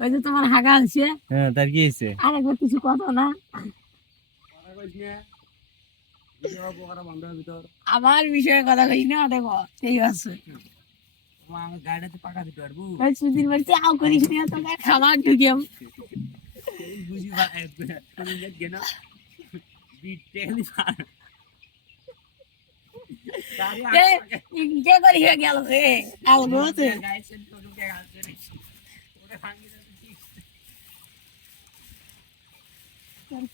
ওই যে তোমার হাগা আছে, হ্যাঁ তার কি হয়েছে? আর একবার কিছু কথা না, আমার বিষয়ে কথা কই না, দেখো ঠিক আছে। গাড়িটাতে পাকা দিতে পারবো? ওই সুদিন বাড়িতে আও করিস না, তোকে খাবার ঢুকিয়াম। বুঝি কেন কে করি হয়ে গেল রে, আও রোতে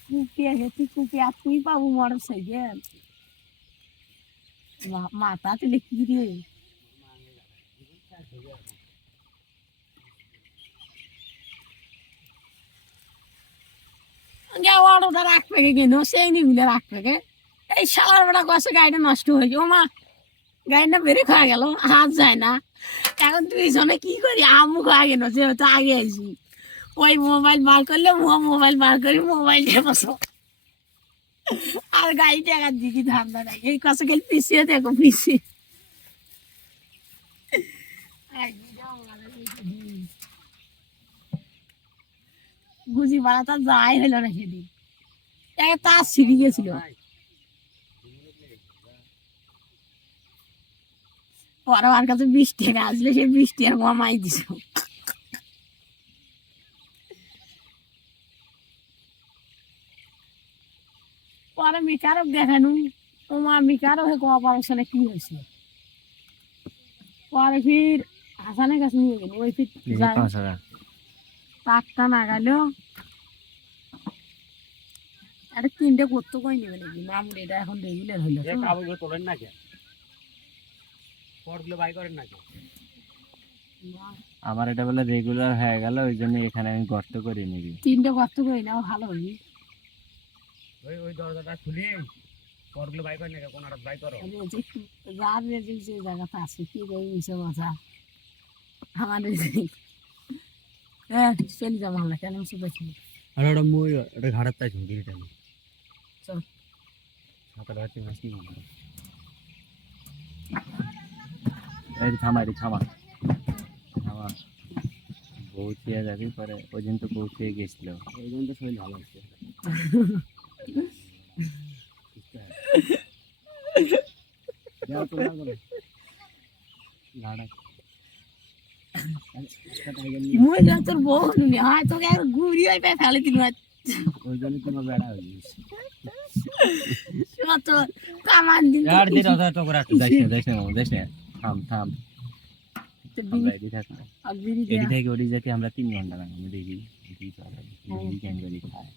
কুপিয়ে গেছি, কুপিয়ে আর তুই পাবো মোটর সাইকেল, মাথা তুলে কি রে। অটোটা রাখবে কেন, সেই নিবিলে রাখবে কে, এই সালার বেড়া কষে গাড়িটা নষ্ট হয়েছে। ও মা, গাড়িটা বেড়ে খাওয়া গেল, হাত যায় না। এখন দুইজনে কি করি, আমু খাওয়া গেল, যেহেতু আগে আইসি। ওই মোবাইল বার করলে মোবাইল বার করি, মোবাইল দিয়ে বসো আর গাড়ি টাকার দিকে ধান্দা নাই। এই কষে গেলে পিছিয়ে দেখো, পিছিয়ে বুঝি বাড়া তার যাই হইল না সেদিন, তার ছিঁড়ে গেছিল। পরে আমার কাছে 20 টাকা আসলে সেই 20 টাকা কমাই দিছ। পরে মিকারক দেখানু, তোমার মিকারও অপারেশনে কি হয়েছে। পরে ফির হাসানের কাছে নিয়ে গেল, ওই ফির টাকা না গেল একটা 3টে করতে কই নেবে নাকি মামুন, এটা এখন রেগুলার হইলো। তোলেন না কেন, পরগুলো বাই করেন না কেন? আমার এটা বলে রেগুলার হয়ে গেল, ওই জন্য এখানে আমি গর্ত করে নিবি। 3টে গর্ত করে নাও, ভালো হইনি। ওই দরজাটা খুলে পরগুলো বাই করেন না কেন, কোনটা বাই করো। যার যে জায়গাটা আছে কি রে মিশে মজা আমার চলে যাবো আমরা, কেন শুধু আর ওটা মই ওটা ঘাড়ার তাই ঝুঁকি দিতে আমি চল সাঁতার হাতে মাসি এই থামা রে, থামা থামা। পৌঁছে যাবি পরে, ওই দিন তো পৌঁছে গেছিল, ওই দিন তো শরীর ভালো আছে। মুই তোর বউ নিবি, হয় তোকে আর ঘুরি ওই পায়ে ফেলে দিন, ওই জন্য তোমার বেড়া হয়ে গেছে। তো কামান দিন আর দিন অত তো করে রাখতে যাইস না, যাইস না, যাইস না, থাম থাম। আমরা এদিকে থাকি, এদিকে থেকে ওদিকে যেতে আমরা 3 ঘন্টা লাগে, আমি দেখি কেন করি খায়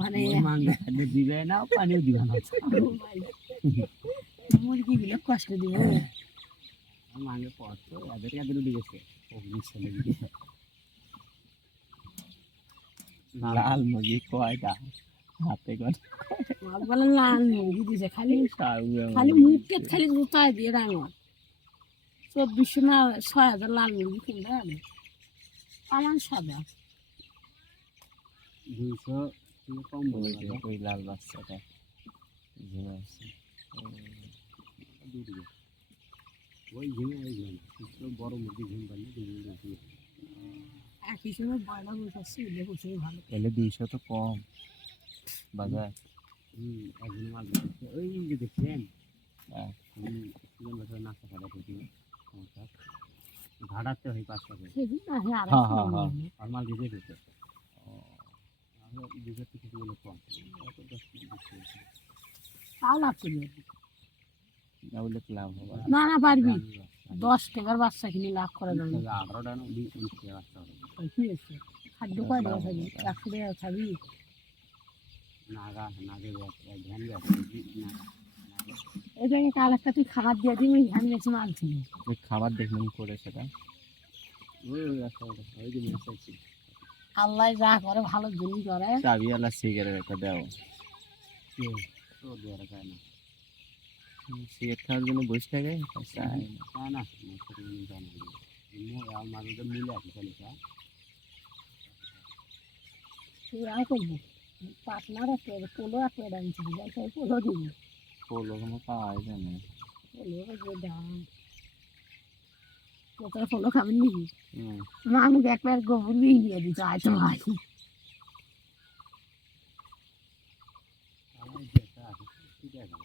মানে মাংস দিবে না, পানিও দিবে না, মুরগি গুলো কষ্ট দিব। মাংস পড়তো এদের এদের উঠে গেছে, লাল মুরগি কয়টা হাতে করে বলে লাল মুরগি দিছে, খালি খালি মুখে খালি জুতায় দিয়ে রাঙা 2400 না 6000 লাল মুরগি কিনবে আমার সাদা 200 কম বলছে। ওই লাল বাচ্চাটা ঝিমে আসছে, ওই ঝিমে ওই ঝিমে বড় মুরগি ঝিম পারলে একই সময় বয়লা বসে এলে বসে ভালো, এলে 200 তো কম বাজার। একজন মাছ ধরছে, ওই যে দেখছেন নাস্তা খাওয়া করছি ঘাটাতে হয় 5 টাকা। সেদিন না হ্যাঁ আর মাল দিয়ে দিতে দুধের থেকে বলে কম, তাও লাভ করবি না বললে লাভ হবে না, না পারবি 10 টাকার বাচ্চা কিনে লাভ করা যাবে। 18টা না 20 টাকা বাচ্চা হবে, কি হয়েছে খাদ্য কয় টাকা খাবি, 100 টাকা খাবি নাগা নাগে ধ্যান এই জায়গায় কাল একটা তুই খাবার দিয়ে দিবি, আমি বেশি মাল ছিল ওই খাবার দেখবেন করে সেটা ওই ওই যে মেসেজ আল্লাহ যা করে ভালো জিনিস করে। চাবিওয়ালা সিগারেট একটা দাও, তো দেওয়ার খায় না, সিগারেট খাওয়ার জন্য বসে থাকে চায় না, মানুষদের মিলে আছে চলিটা তুই আর করবি পার্টনার আছে, পোলো আছে, ডান্সি পোলো দিবি, পোলো কোনো পাওয়া যায় না, পোলো যে দাম তোরা ফলো খাবেন নাকি হুম। মা আমাকে একবার গোবর দিয়ে দিত আয় তো ভাই আমার যেটা আছে, ঠিক আছে।